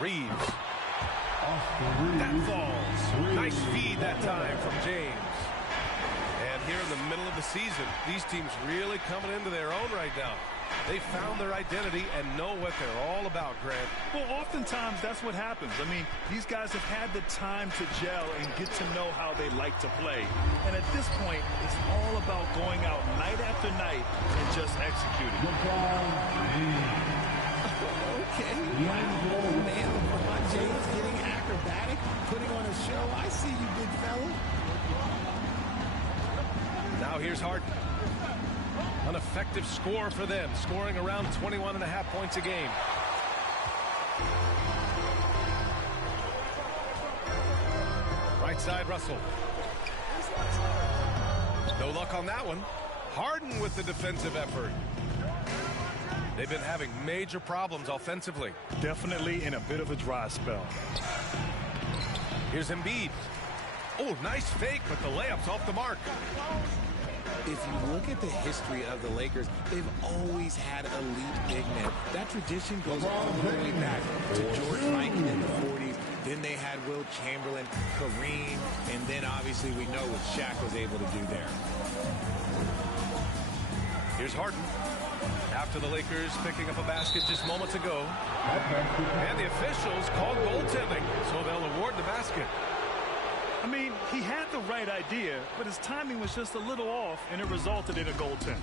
Reeves. That falls. Nice feed that time from James. And here in the middle of the season, these teams really coming into their own right now. They found their identity and know what they're all about, Grant. Well, oftentimes that's what happens. I mean, these guys have had the time to gel and get to know how they like to play. And at this point, it's all about going out night after night and just executing. Okay. Man, LeBron James getting acrobatic, putting on a show. I see you, big fella. Now here's Harden. An effective score for them, scoring around 21.5 points a game. Right side, Russell. No luck on that one. Harden with the defensive effort. They've been having major problems offensively. Definitely in a bit of a dry spell. Here's Embiid. Oh, nice fake, but the layup's off the mark. If you look at the history of the Lakers, they've always had elite big men. That tradition goes all the way back to George Mikan in the 40s. Then they had Wilt Chamberlain, Kareem, and then obviously we know what Shaq was able to do there. Here's Harden. After the Lakers picking up a basket just moments ago. And the officials called goaltending, so they'll award the basket. I mean, he had the right idea, but his timing was just a little off, and it resulted in a goaltend.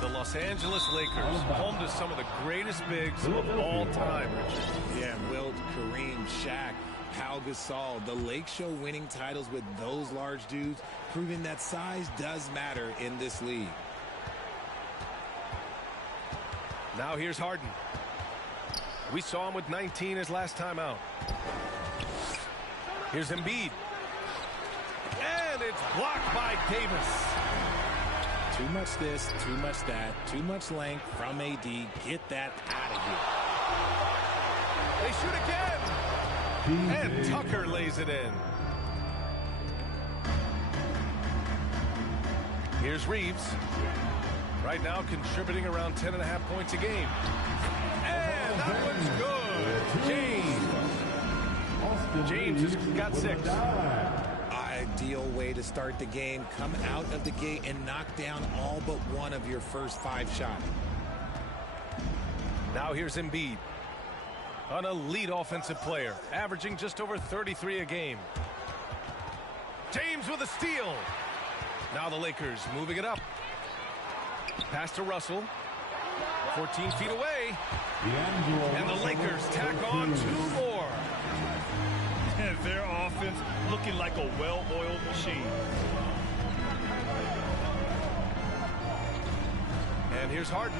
The Los Angeles Lakers, home to some of the greatest bigs of all time, Richard. Yeah, Wilt, Kareem, Shaq, Pau Gasol, the Lake Show winning titles with those large dudes, proving that size does matter in this league. Now here's Harden. We saw him with 19 his last time out. Here's Embiid. And it's blocked by Davis. Too much this, too much that, too much length from AD. Get that out of They shoot again. And Tucker lays it in. Here's Reeves. Right now contributing around 10.5 points a game. And that one's good. James has got 6. Ideal way to start the game. Come out of the gate and knock down all but one of your first 5 shots. Now here's Embiid. An elite offensive player, averaging just over 33 a game. James with a steal. Now the Lakers moving it up. Pass to Russell. 14 feet away. And the Lakers tack on 2 more. And their offense looking like a well-oiled machine. And here's Harden.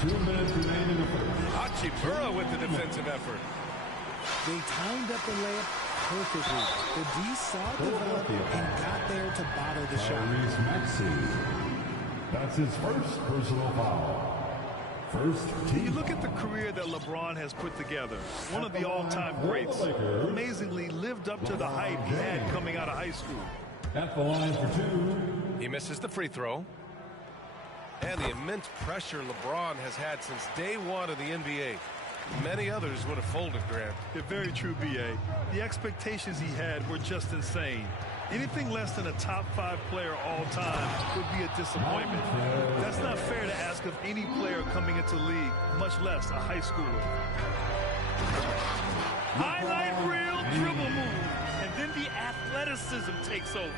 2 minutes remaining in the first. Hachimura with the defensive effort. They timed up the layup perfectly. The D saw it develop and got there to bottle the shot. Tyrese Maxey. That's his first personal foul. First team. You look at the career that LeBron has put together. One of the all-time greats. Amazingly lived up to the hype he had coming out of high school. At the line for 2. He misses the free throw. And the immense pressure LeBron has had since day one of the NBA. Many others would have folded, Grant. Yeah, very true, B.A. The expectations he had were just insane. Anything less than a top 5 player all time would be a disappointment. That's not fair to ask of any player coming into league, much less a high schooler. Highlight reel dribble move, and then the athleticism takes over.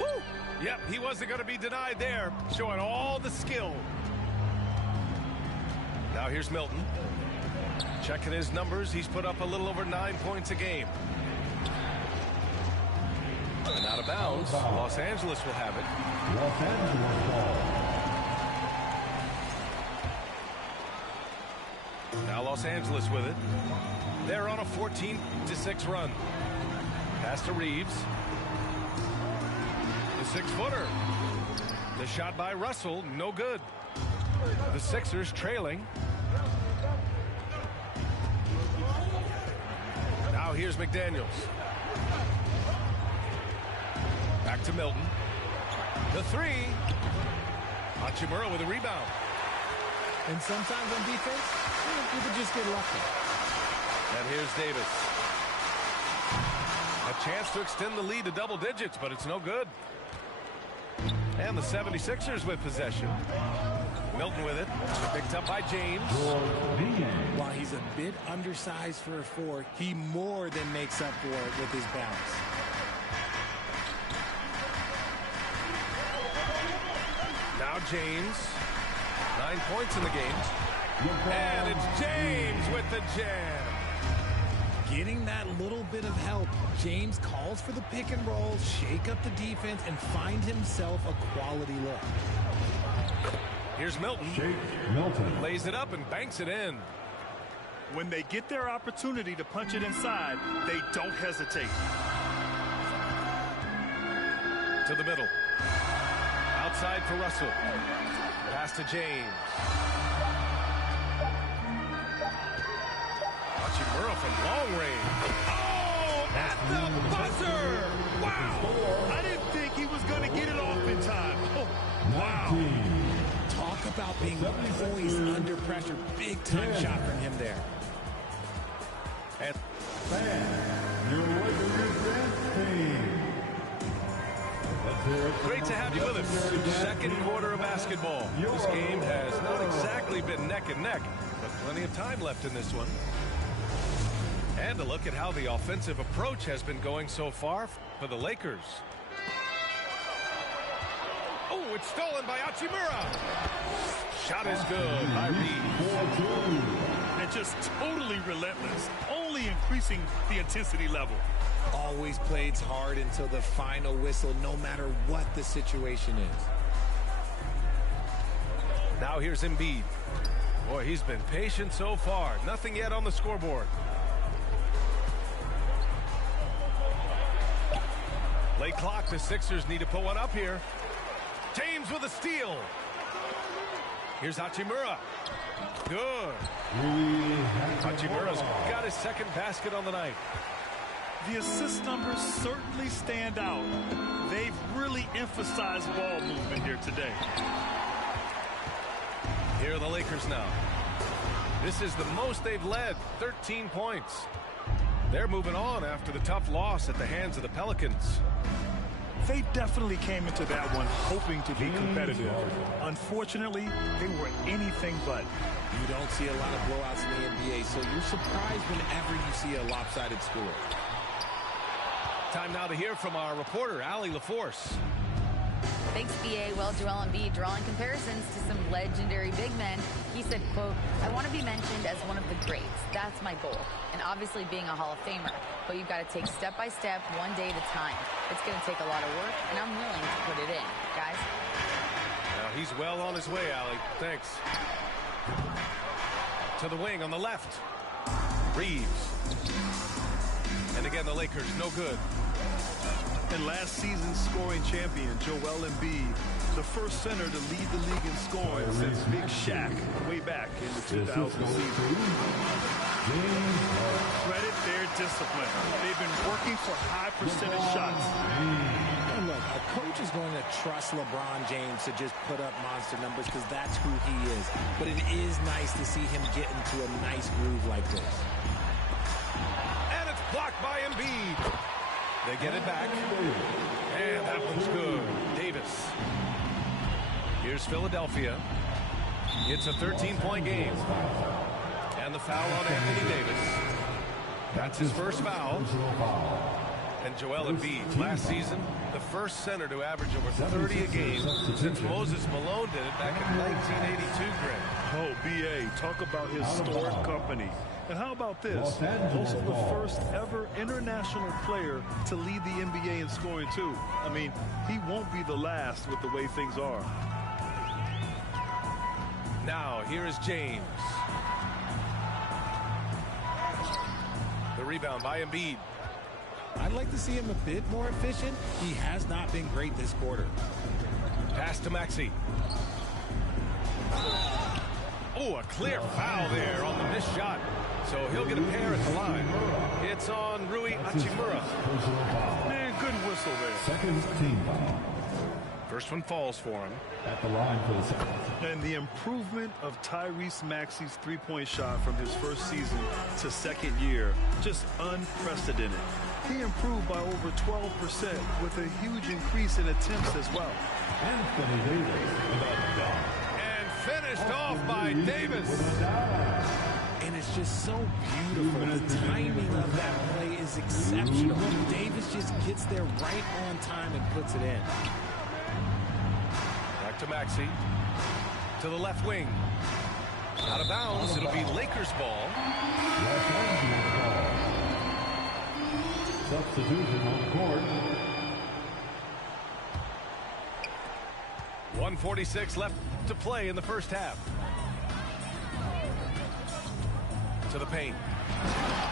Woo! Yep, he wasn't going to be denied there, showing all the skill. Now here's Milton. Checking his numbers, he's put up a little over 9 points a game. And out of bounds, Los Angeles will have it. Los Angeles ball. Now Los Angeles with it. They're on a 14-6 run. Pass to Reeves. The 6-footer. The shot by Russell, no good. The Sixers trailing. Now here's McDaniels. Back to Milton. The 3. Hachimura with a rebound. And sometimes on defense, People just get lucky. And here's Davis. A chance to extend the lead to double digits, but it's no good. And the 76ers with possession. Milton with it. Picked up by James. While he's a bit undersized for a 4, he more than makes up for it with his bounce. Now James. 9 points in the game. And it's James with the jam. Getting that little bit of help, James calls for the pick and roll, shake up the defense, and find himself a quality look. Here's Milton. Lays it up and banks it in. When they get their opportunity to punch it inside, they don't hesitate. To the middle. Outside for Russell. Pass to James. Hachimura from long range. Oh, at the buzzer! Wow! I didn't think he was going to get it off in time. Oh, wow. Talk about being poised under pressure. Big time shot from him there. And great to have you with us. Second quarter of basketball. This game has not exactly been neck and neck, but plenty of time left in this one. And a look at how the offensive approach has been going so far for the Lakers. Oh, it's stolen by Hachimura. Shot is good by Reeves. And just totally relentless, only increasing the intensity level. Always plays hard until the final whistle, no matter what the situation is. Now here's Embiid. Boy, he's been patient so far. Nothing yet on the scoreboard. Late clock, the Sixers need to put one up here. James with a steal. Here's Hachimura. Good. Hachimura's got his second basket on the night. The assist numbers certainly stand out. They've really emphasized ball movement here today. Here are the Lakers now. This is the most they've led, 13 points. They're moving on after the tough loss at the hands of the Pelicans. They definitely came into that one hoping to be competitive. Unfortunately, they were anything but. You don't see a lot of blowouts in the NBA, so you're surprised whenever you see a lopsided score. Time now to hear from our reporter, Allie LaForce. Thanks, B.A. Well, Joel Embiid drawing comparisons to some legendary big men. He said, quote, "I want to be mentioned as one of the greats. That's my goal. And obviously being a Hall of Famer. But you've got to take step by step, one day at a time. It's going to take a lot of work, and I'm willing to put it in. Guys?" Now he's well on his way, Allie. Thanks. To the wing on the left. Reeves. And again, the Lakers, no good. And last season's scoring champion, Joel Embiid, the first center to lead the league in scoring since Big Shaq way back in the 2000 season. Credit their discipline. They've been working for high percentage shots. And look, a coach is going to trust LeBron James to just put up monster numbers because that's who he is. But it is nice to see him get into a nice groove like this. And it's blocked by Embiid. They get it back. And that one's good. Davis. Here's Philadelphia. It's a 13-point game. And the foul on Anthony Davis. That's his first foul. And Joel Embiid, last season, the first center to average over 30 a game since Moses Malone did it back in 1982, Greg. Oh, B.A., talk about historic company. And how about this? Also the first ever international player to lead the NBA in scoring, too. I mean, he won't be the last with the way things are. Now, here is James. The rebound by Embiid. I'd like to see him a bit more efficient. He has not been great this quarter. Pass to Maxey. Oh, a clear foul there on the missed shot. So he'll get a pair at the line. It's on Rui Hachimura. Man, good whistle there. Second team foul. First one falls for him. At the line for the second. And the improvement of Tyrese Maxey's three-point shot from his first season to second year, just unprecedented. He improved by over 12% with a huge increase in attempts as well. Anthony Davis with a dunk. And finished off by Davis. And it's just so beautiful. The timing of that play is exceptional. Davis just gets there right on time and puts it in. Back to Maxey. To the left wing. Out of bounds. It'll be Lakers ball. Los Angeles ball. Substitution on the court. 1:46 left to play in the first half. To the paint.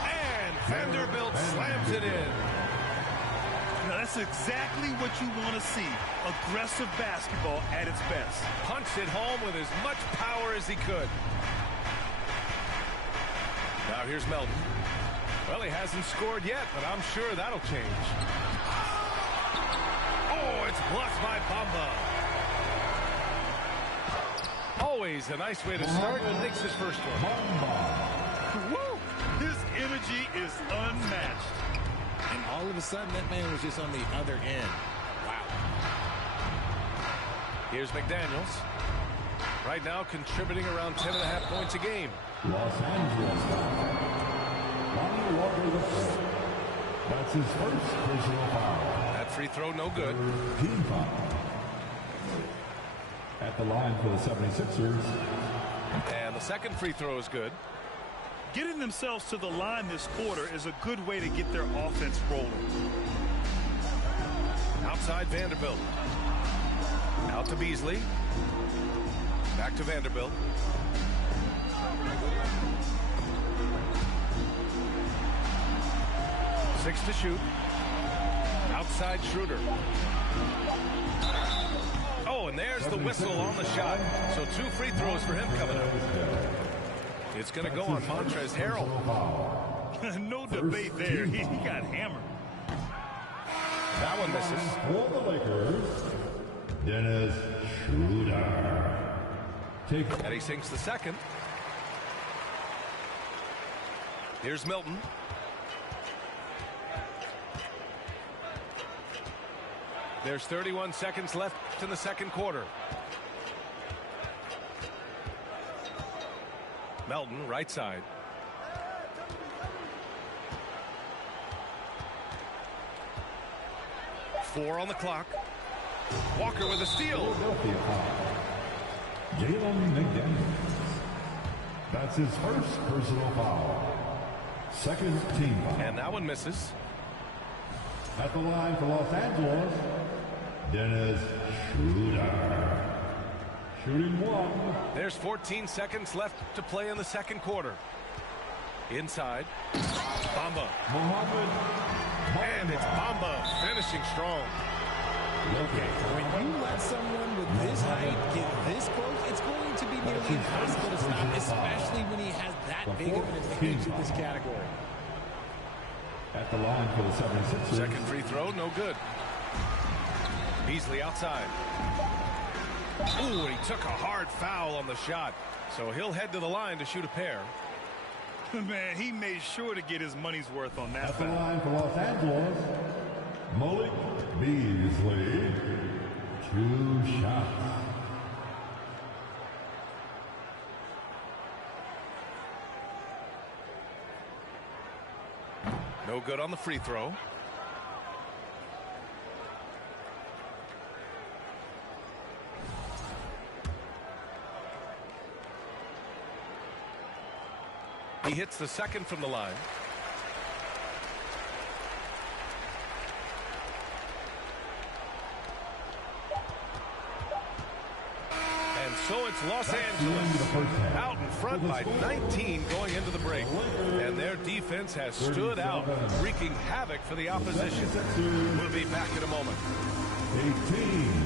And Vanderbilt slams it in. Now that's exactly what you want to see. Aggressive basketball at its best. Punched it home with as much power as he could. Now here's Melton. Well, he hasn't scored yet, but I'm sure that'll change. Oh, it's blocked by Bamba. Always a nice way to start. He makes his first one. Woo! His energy is unmatched. And all of a sudden, that man was just on the other end. Wow. Here's McDaniels. Right now contributing around 10.5 points a game. Los Angeles foul. Lonnie Walker III. That's his first personal foul. That free throw no good. Team foul. At the line for the 76ers. And the second free throw is good. Getting themselves to the line this quarter is a good way to get their offense rolling. Outside Vanderbilt. Out to Beasley. Back to Vanderbilt. Six to shoot. Outside Schroeder. Oh, and there's the whistle on the shot. So 2 free throws for him coming up. It's going to go on Montrezl Harrell. No debate there. He got hammered. That one misses. For the Lakers, Dennis Schroeder. And he sinks the second. Here's Milton. There's 31 seconds left in the second quarter. Melton, right side. Four on the clock. Walker with a steal. Philadelphia foul. Jalen McDaniels. That's his first personal foul. Second team foul. And that one misses. At the line for Los Angeles, Dennis Schroeder. Shooting one. There's 14 seconds left to play in the second quarter. Inside. Bamba. Mohammed. And it's Bamba finishing strong. Okay, when you let someone with this height get this close, it's going to be nearly impossible to stop, especially when he has that big of an advantage in this category. At the line for the 76ers. Second free throw, no good. Beasley outside. Ooh, he took a hard foul on the shot. So he'll head to the line to shoot a pair. Man, he made sure to get his money's worth on that At the foul. line for Los Angeles, Malik Beasley. 2 shots. No good on the free throw. He hits the second from the line. And so it's Los Angeles out in front by 19 going into the break. And their defense has stood out, wreaking havoc for the opposition. We'll be back in a moment. 18.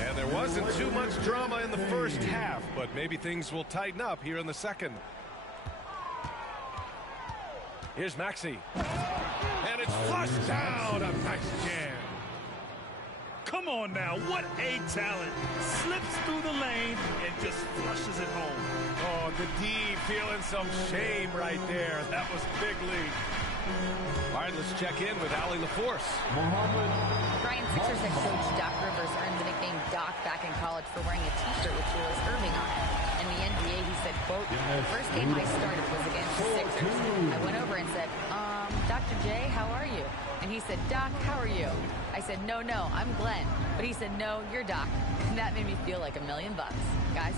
And there wasn't too much drama in the first half, but maybe things will tighten up here in the second. Here's Maxey. And it's flushed down. A nice jam. Come on now, what a talent. Slips through the lane and just flushes it home. Oh, the D feeling some shame right there. That was big league. All right, let's check in with Allie LaForce. Brian, Sixers head coach Doc Rivers earned the nickname Doc back in college for wearing a t-shirt with Julius Erving on it. In the NBA, he said, quote, the first game I started was against the Sixers. I went over and said, Dr. J, how are you? And he said, Doc, how are you? I said, no, I'm Glenn. But he said, no, you're Doc. And that made me feel like $1 million, guys.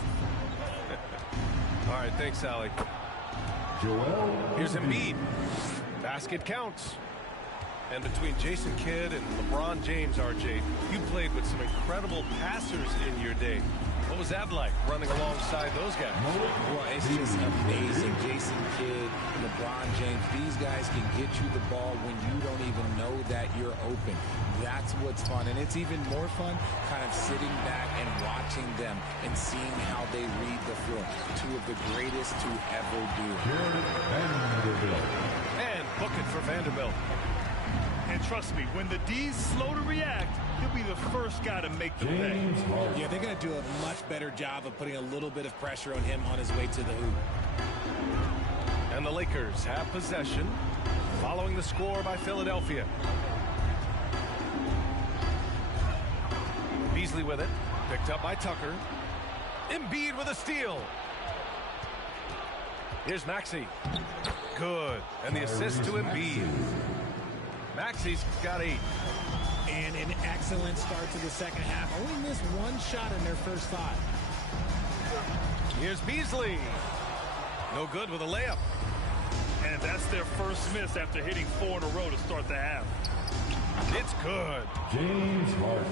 All right, thanks, Allie. Here's Embiid. Basket counts. And between Jason Kidd and LeBron James, RJ, you played with some incredible passers in your day. What was that like, running alongside those guys? Well, it's just amazing. Jason Kidd, LeBron James, these guys can get you the ball when you don't even know that you're open. That's what's fun. And it's even more fun kind of sitting back and watching them and seeing how they read the floor. Two of the greatest to ever do. And book it for Vanderbilt. And trust me, when the D's slow to react, he'll be the first guy to make the play. Yeah, they're going to do a much better job of putting a little bit of pressure on him on his way to the hoop. And the Lakers have possession following the score by Philadelphia. Beasley with it, picked up by Tucker. Embiid with a steal. Here's Maxey. Good. And the assist to Embiid. Maxey's got 8. And an excellent start to the second half. Only missed one shot in their first 5. Here's Beasley. No good with a layup. And that's their first miss after hitting 4 in a row to start the half. It's good. James Harden.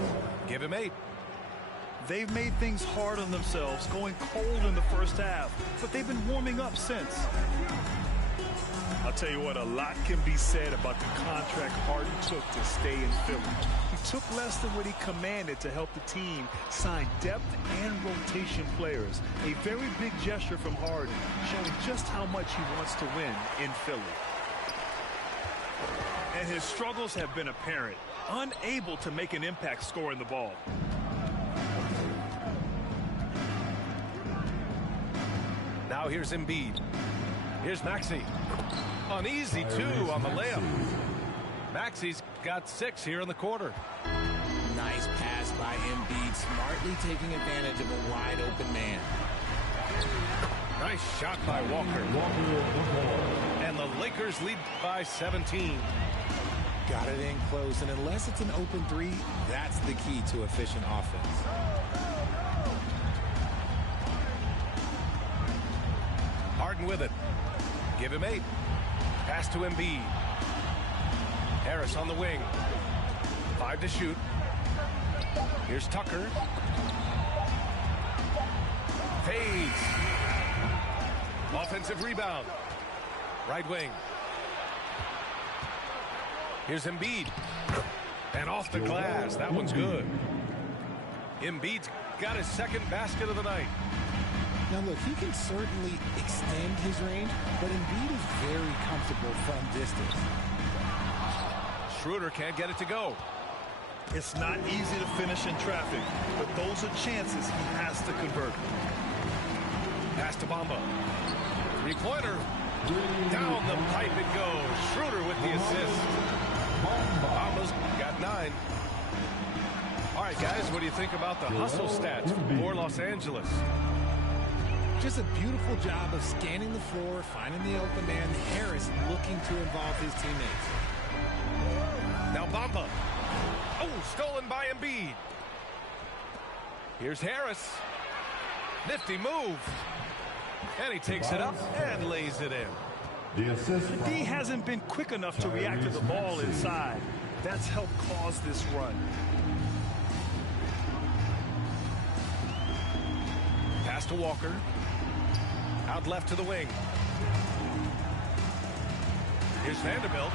Give him 8. They've made things hard on themselves, going cold in the first half, but they've been warming up since. I'll tell you what, a lot can be said about the contract Harden took to stay in Philly. He took less than what he commanded to help the team sign depth and rotation players. A very big gesture from Harden, showing just how much he wants to win in Philly. And his struggles have been apparent, unable to make an impact scoring the ball. Now here's Embiid. Here's Maxey. Uneasy, too, on the layup. Maxey's got 6 here in the quarter. Nice pass by Embiid, smartly taking advantage of a wide-open man. Nice shot by Walker. And the Lakers lead by 17. Got it in close, and unless it's an open 3, that's the key to efficient offense. Harden with it. Give him 8. Pass to Embiid. Harris on the wing. 5 to shoot. Here's Tucker. Fades. Offensive rebound. Right wing. Here's Embiid. And off the glass. That one's good. Embiid's got his second basket of the night. Now, look, he can certainly extend his range, but Embiid is very comfortable from distance. Schroeder can't get it to go. It's not easy to finish in traffic, but those are chances he has to convert. Pass to Bamba. 3-pointer. Down the pipe it goes. Schroeder with the assist. Bamba's got 9. All right, guys, what do you think about the hustle stats for Los Angeles? Just a beautiful job of scanning the floor, finding the open man. Harris looking to involve his teammates. Now Bamba. Oh, stolen by Embiid. Here's Harris. Nifty move. And he takes it up and lays it in. The assist. D hasn't been quick enough to react to the ball inside. That's helped cause this run. Pass to Walker. Out left to the wing. Here's Vanderbilt.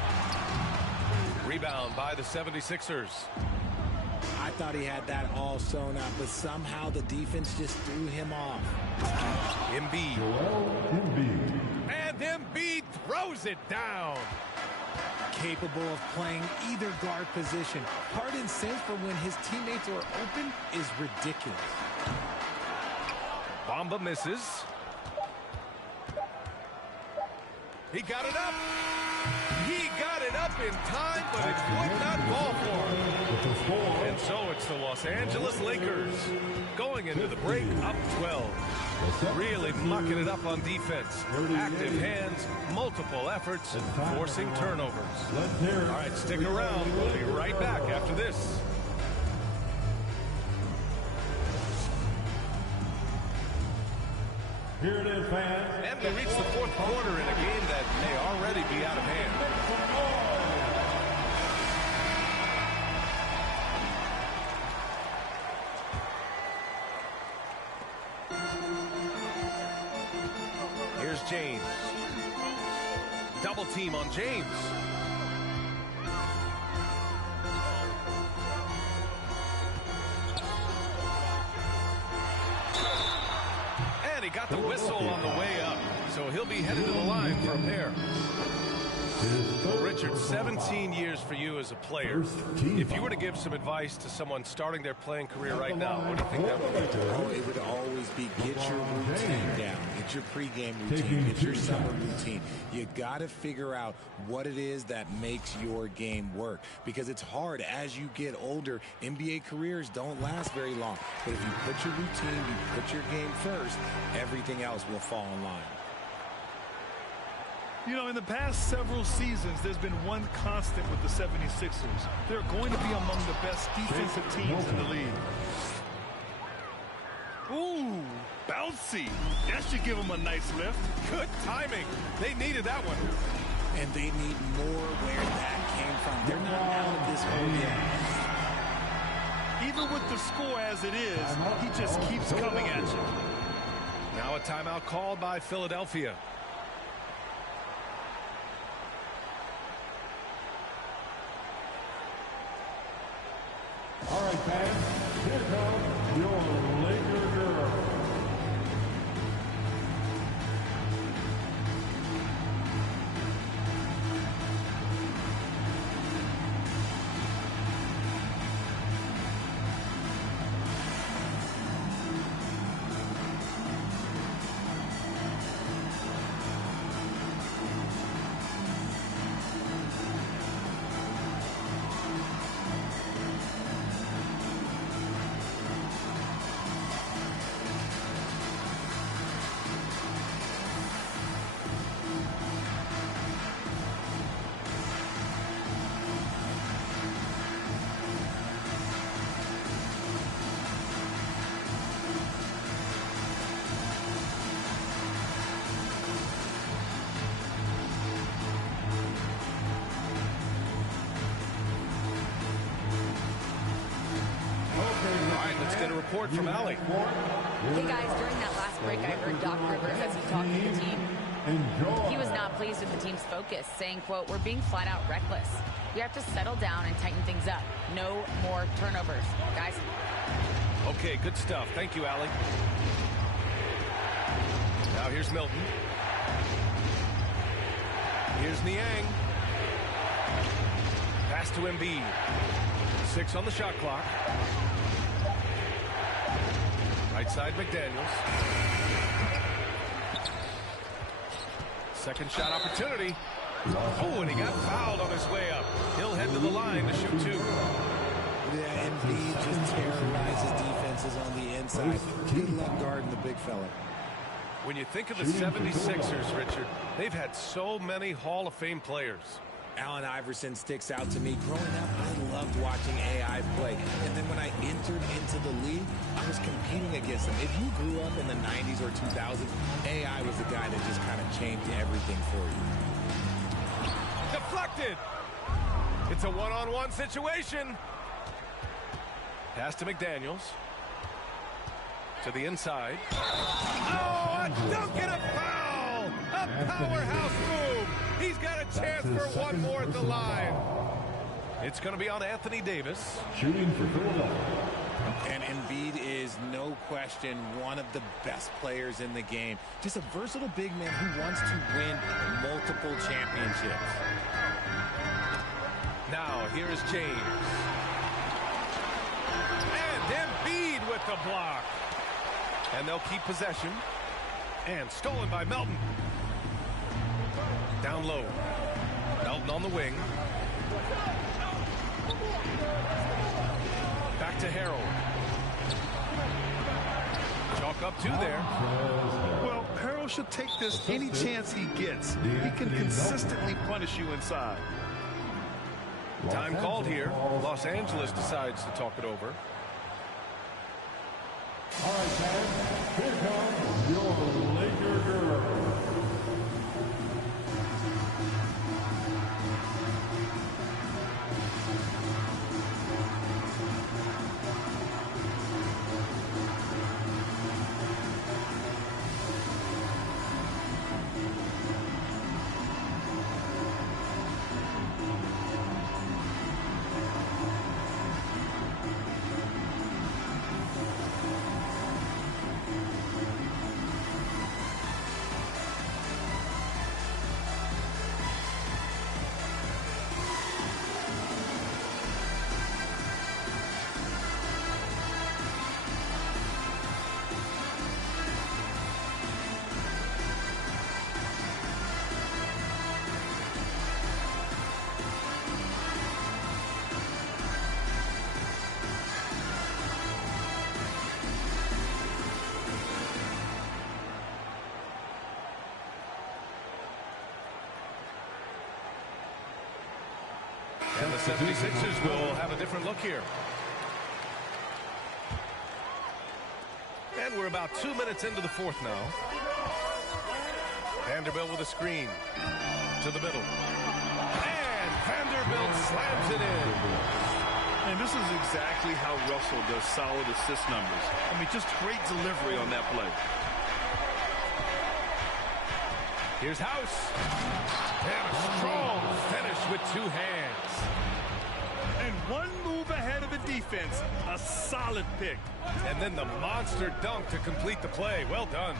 Rebound by the 76ers. I thought he had that all sewn up, but somehow the defense just threw him off. Embiid. Embiid. And Embiid throws it down. capable of playing either guard position. Harden's sense for when his teammates are open is ridiculous. Bamba misses. He got it up. He got it up in time, but it would not fall for him. And so it's the Los Angeles Lakers going into the break up 12. Really mucking it up on defense. Active hands, multiple efforts, forcing turnovers. All right, stick around. We'll be right back after this. Here it is, fans. And we reach the fourth quarter in a game that may already be out of hand. Here's James. Double team on James. And he got the whistle on the way up, so he'll be headed to the line for a pair. Well, Richard, 17 years for you as a player. If you were to give some advice to someone starting their playing career right now, what do you think that would be? Oh, it would always be get your routine down. Get your pregame routine. Get your summer routine. You got to figure out what it is that makes your game work. Because it's hard as you get older. NBA careers don't last very long. But if you put your routine, you put your game first, everything else will fall in line. You know, in the past several seasons, there's been one constant with the 76ers. They're going to be among the best defensive teams in the league. Ooh, bouncy. That should give them a nice lift. Good timing. They needed that one. And they need more where that came from. They're not out of this hole yet. Even with the score as it is, he just keeps coming at you. Now a timeout called by Philadelphia. All right, fans, here comes your Laker girl. Let's get a report from Allie. Hey guys, during that last break, I heard Doc Rivers as he talked to the team. He was not pleased with the team's focus, saying, quote, "We're being flat out reckless. We have to settle down and tighten things up. No more turnovers, guys." Okay, good stuff. Thank you, Allie. Now here's Milton. Here's Niang. Pass to Embiid. 6 on the shot clock. Right side, McDaniels. Second shot opportunity. Oh, and he got fouled on his way up. He'll head to the line to shoot 2. Yeah, Embiid just terrorizes defenses on the inside. Good luck guarding the big fella. When you think of the 76ers, Richard, they've had so many Hall of Fame players. Allen Iverson sticks out to me. Growing up, I loved watching AI play. And then when I entered into the league, I was competing against him. If you grew up in the 90s or 2000s, AI was the guy that just kind of changed everything for you. Deflected. It's a one-on-one situation. Pass to McDaniels. To the inside. Oh, a dunk and a foul! A powerhouse move! He's got a chance for one more at the line. It's going to be on Anthony Davis. Shooting for Philadelphia. And Embiid is, no question, one of the best players in the game. Just a versatile big man who wants to win multiple championships. Now, here is James. And Embiid with the block. And they'll keep possession. And stolen by Melton. Down low. Melton on the wing. Back to Harrell. Chalk up two there. Well, Harrell should take this any chance he gets. He can consistently punish you inside. Time called here. Los Angeles decides to talk it over. All right, fans, here comes your Laker girl. And the 76ers will have a different look here. And we're about 2 minutes into the fourth now. Vanderbilt with a screen to the middle. And Vanderbilt slams it in. And this is exactly how Russell does solid assist numbers. I mean, just great delivery on that play. Here's House. And a strong finish with two hands. And one move ahead of the defense. A solid pick. And then the monster dunk to complete the play. Well done.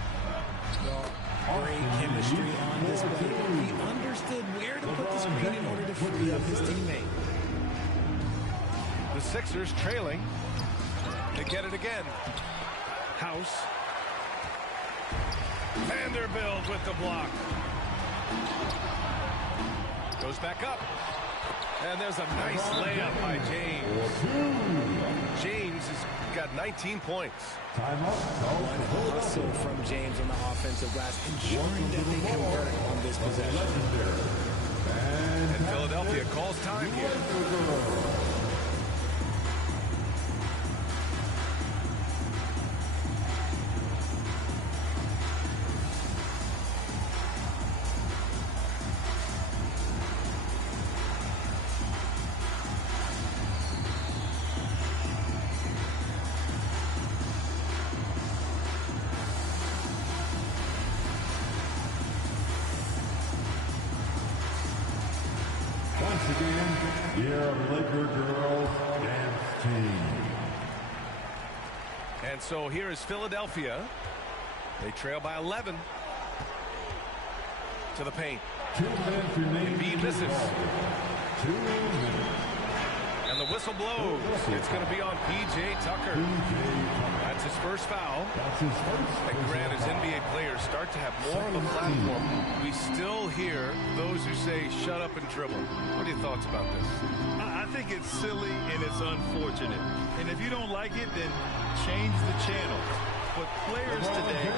Great chemistry on this play. He understood where to put the screen in order to free up his teammate. The Sixers trailing. They get it again. House. Vanderbilt with the block. Goes back up. And there's a nice layup by James. James has got 19 points. One hustle from James on the offensive glass, ensuring that they convert on this possession. And Philadelphia calls time here. Once again, your Laker girls dance team. And so here is Philadelphia. They trail by 11. To the paint. 2 minutes remaining. Embiid misses. 2 minutes. And the whistle blows. It's going to be on P.J. Tucker. That's his first foul. That's his first. And Grant, as NBA players start to have more of a platform, we still hear those who say, shut up and dribble. What are your thoughts about this? I think it's silly and it's unfortunate. And if you don't like it, then change the channel. But players today,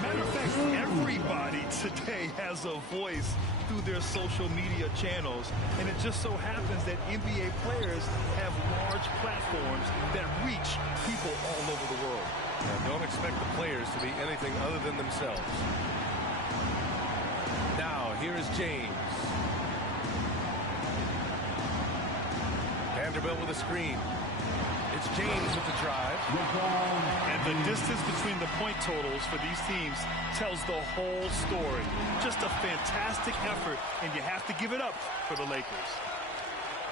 matter of fact, everybody today has a voice through their social media channels. And it just so happens that NBA players have large platforms that reach people all over the world. Now, don't expect the players to be anything other than themselves. Now, here is James. Vanderbilt with a screen. It's James with the drive. And the distance between the point totals for these teams tells the whole story. Just a fantastic effort, and you have to give it up for the Lakers.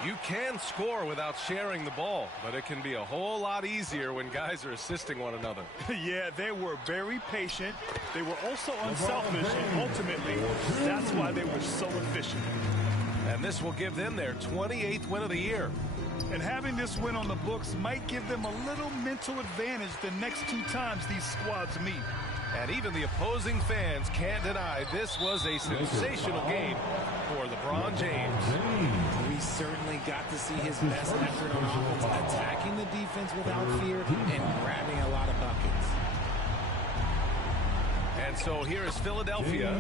You can score without sharing the ball, but it can be a whole lot easier when guys are assisting one another. Yeah, they were very patient. They were also unselfish, and ultimately, that's why they were so efficient. And this will give them their 28th win of the year. And having this win on the books might give them a little mental advantage the next 2 times these squads meet. And even the opposing fans can't deny this was a sensational game for LeBron James. We certainly got to see his best effort on offense, attacking the defense without fear and grabbing a lot of buckets. And so here is Philadelphia,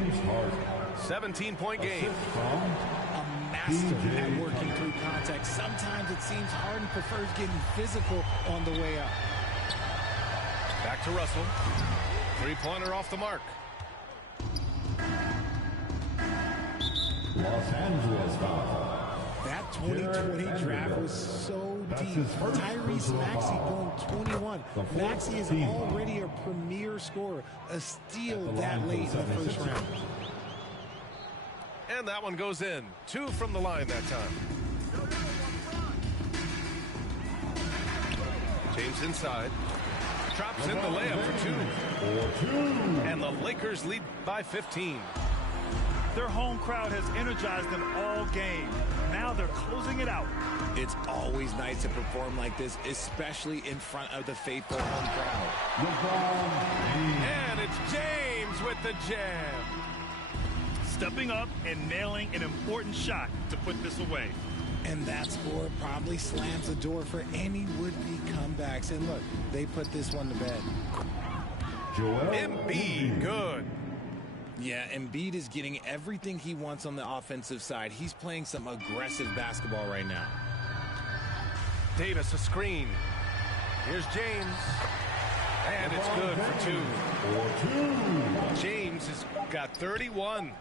17-point game. A master at working through contact. Sometimes it seems Harden prefers getting physical on the way up. Back to Russell. Three-pointer off the mark. Los Angeles foul. That 2020 draft was so deep. Tyrese Maxey going 21. Maxey is already a premier scorer. A steal that late in the first round. And that one goes in. 2 from the line that time. James inside. Drops in the layup for 2. And the Lakers lead by 15. Their home crowd has energized them all game. Now they're closing it out. It's always nice to perform like this, especially in front of the faithful home crowd. And it's James with the jam. Stepping up and nailing an important shot to put this away. And that score probably slams the door for any would-be comebacks. And look, they put this one to bed. Embiid, good. Yeah, Embiid is getting everything he wants on the offensive side. He's playing some aggressive basketball right now. Davis a screen. Here's James. And it's good for 2. James has got 31.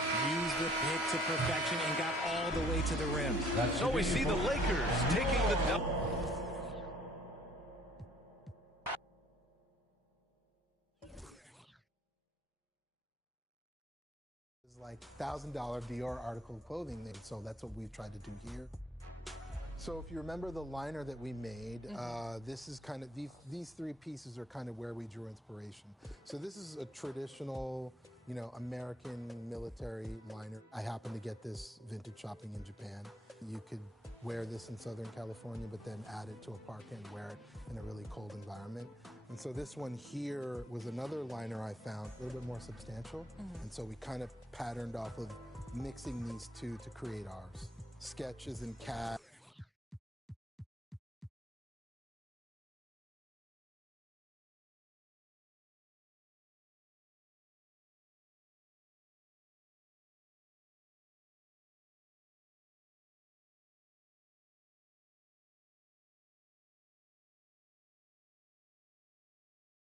Used the pick to perfection and got all the way to the rim. So we see the Lakers taking the double. Like $1,000 Dior article of clothing, so that's what we've tried to do here. So if you remember the liner that we made, this is kind of, these 3 pieces are kind of where we drew inspiration. So this is a traditional, you know, American military liner. I happened to get this vintage shopping in Japan. You could wear this in Southern California, but then add it to a parka and wear it in a really cold environment. And so this one here was another liner I found, a little bit more substantial. And so we kind of patterned off of mixing these 2 to create ours. Sketches and cat.